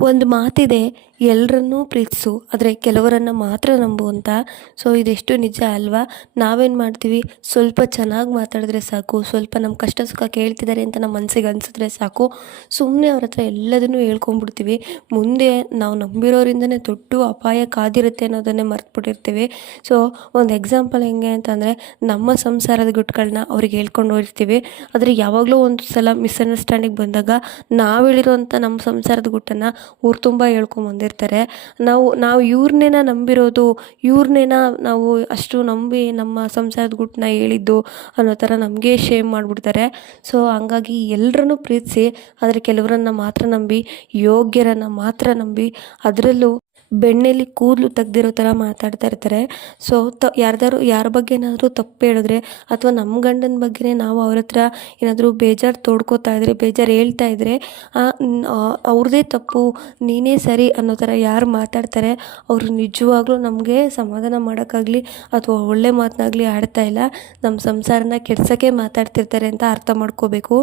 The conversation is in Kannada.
ಒಂದು ಮಾತಿದೆ ಎಲ್ಲರನ್ನೂ ಪ್ರೀತಿಸು, ಆದರೆ ಕೆಲವರನ್ನು ಮಾತ್ರ ನಂಬು ಅಂತ. ಸೊ ಇದೆಷ್ಟು ನಿಜ ಅಲ್ವಾ? ನಾವೇನು ಮಾಡ್ತೀವಿ? ಸ್ವಲ್ಪ ಚೆನ್ನಾಗಿ ಮಾತಾಡಿದ್ರೆ ಸಾಕು, ಸ್ವಲ್ಪ ನಮ್ಮ ಕಷ್ಟ ಸುಖ ಕೇಳ್ತಿದ್ದಾರೆ ಅಂತ ನಮ್ಮ ಮನಸ್ಸಿಗೆ ಅನಿಸಿದ್ರೆ ಸಾಕು. ಸುಮ್ಮನೆ ಅವ್ರ ಹತ್ರ ಎಲ್ಲದನ್ನೂ ಹೇಳ್ಕೊಂಬಿಡ್ತೀವಿ ಮುಂದೆ ನಾವು ನಂಬಿರೋರಿಂದನೇ ದೊಡ್ಡ ಅಪಾಯ ಕಾದಿರುತ್ತೆ ಅನ್ನೋದನ್ನೇ ಮರ್ತುಬಿಟ್ಟಿರ್ತೀವಿ. ಸೊ ಒಂದು ಎಕ್ಸಾಂಪಲ್ ಹೆಂಗೆ ಅಂತಂದರೆ, ನಮ್ಮ ಸಂಸಾರದ ಗುಟ್ಗಳನ್ನ ಅವ್ರಿಗೆ ಹೇಳ್ಕೊಂಡು ಹೋಗಿರ್ತೀವಿ ಆದರೆ ಯಾವಾಗಲೂ ಒಂದು ಸಲ ಮಿಸ್ಅಂಡರ್ಸ್ಟ್ಯಾಂಡಿಂಗ್ ಬಂದಾಗ ನಾವು ಹೇಳಿರೋಂಥ ನಮ್ಮ ಸಂಸಾರದ ಗುಟ್ಟನ್ನು ಊರು ತುಂಬ ಹೇಳ್ಕೊಂಬಂದಿರ್ತಾರೆ. ನಾವು ನಾವು ಇವ್ರನ್ನೇನ ನಂಬಿರೋದು ಇವ್ರನ್ನೇನ ನಾವು ಅಷ್ಟು ನಂಬಿ ನಮ್ಮ ಸಂಸಾರದ ಗುಟ್ಟನ್ನ ಹೇಳಿದ್ದು ಅನ್ನೋ ಥರ ನಮಗೆ ಶೇಮ್ ಮಾಡಿಬಿಡ್ತಾರೆ. ಸೊ ಹಂಗಾಗಿ ಎಲ್ರನ್ನೂ ಪ್ರೀತಿಸಿ, ಆದರೆ ಕೆಲವರನ್ನ ಮಾತ್ರ ನಂಬಿ, ಯೋಗ್ಯರನ್ನು ಮಾತ್ರ ನಂಬಿ, ಅದರಲ್ಲೂ ಬೆಣ್ಣೆಲಿ ಕೂದಲು ತೆಗ್ದಿರೋ ಥರ ಮಾತಾಡ್ತಾ ಇರ್ತಾರೆ. ಸೊ ತ, ಯಾರ್ದಾರು, ಯಾರ ಬಗ್ಗೆನಾದರೂ ತಪ್ಪು ಹೇಳಿದ್ರೆ ಅಥವಾ ನಮ್ಮ ಗಂಡನ ಬಗ್ಗೆನೇ ನಾವು ಅವ್ರ ಹತ್ರ ಏನಾದರೂ ಬೇಜಾರು ತೋಡ್ಕೋತಾ ಇದ್ರೆ, ಬೇಜಾರು ಹೇಳ್ತಾ ಇದ್ದರೆ ಅವ್ರದ್ದೇ ತಪ್ಪು, ನೀನೇ ಸರಿ ಅನ್ನೋ ಥರ ಯಾರು ಮಾತಾಡ್ತಾರೆ, ಅವರು ನಿಜವಾಗ್ಲೂ ನಮಗೆ ಸಮಾಧಾನ ಮಾಡೋಕ್ಕಾಗಲಿ ಅಥವಾ ಒಳ್ಳೆ ಮಾತನ್ನಾಗಲಿ ಆಡ್ತಾ ಇಲ್ಲ ನಮ್ಮ ಸಂಸಾರನ ಕೆಡ್ಸೋಕ್ಕೆ ಮಾತಾಡ್ತಿರ್ತಾರೆ ಅಂತ ಅರ್ಥ ಮಾಡ್ಕೋಬೇಕು.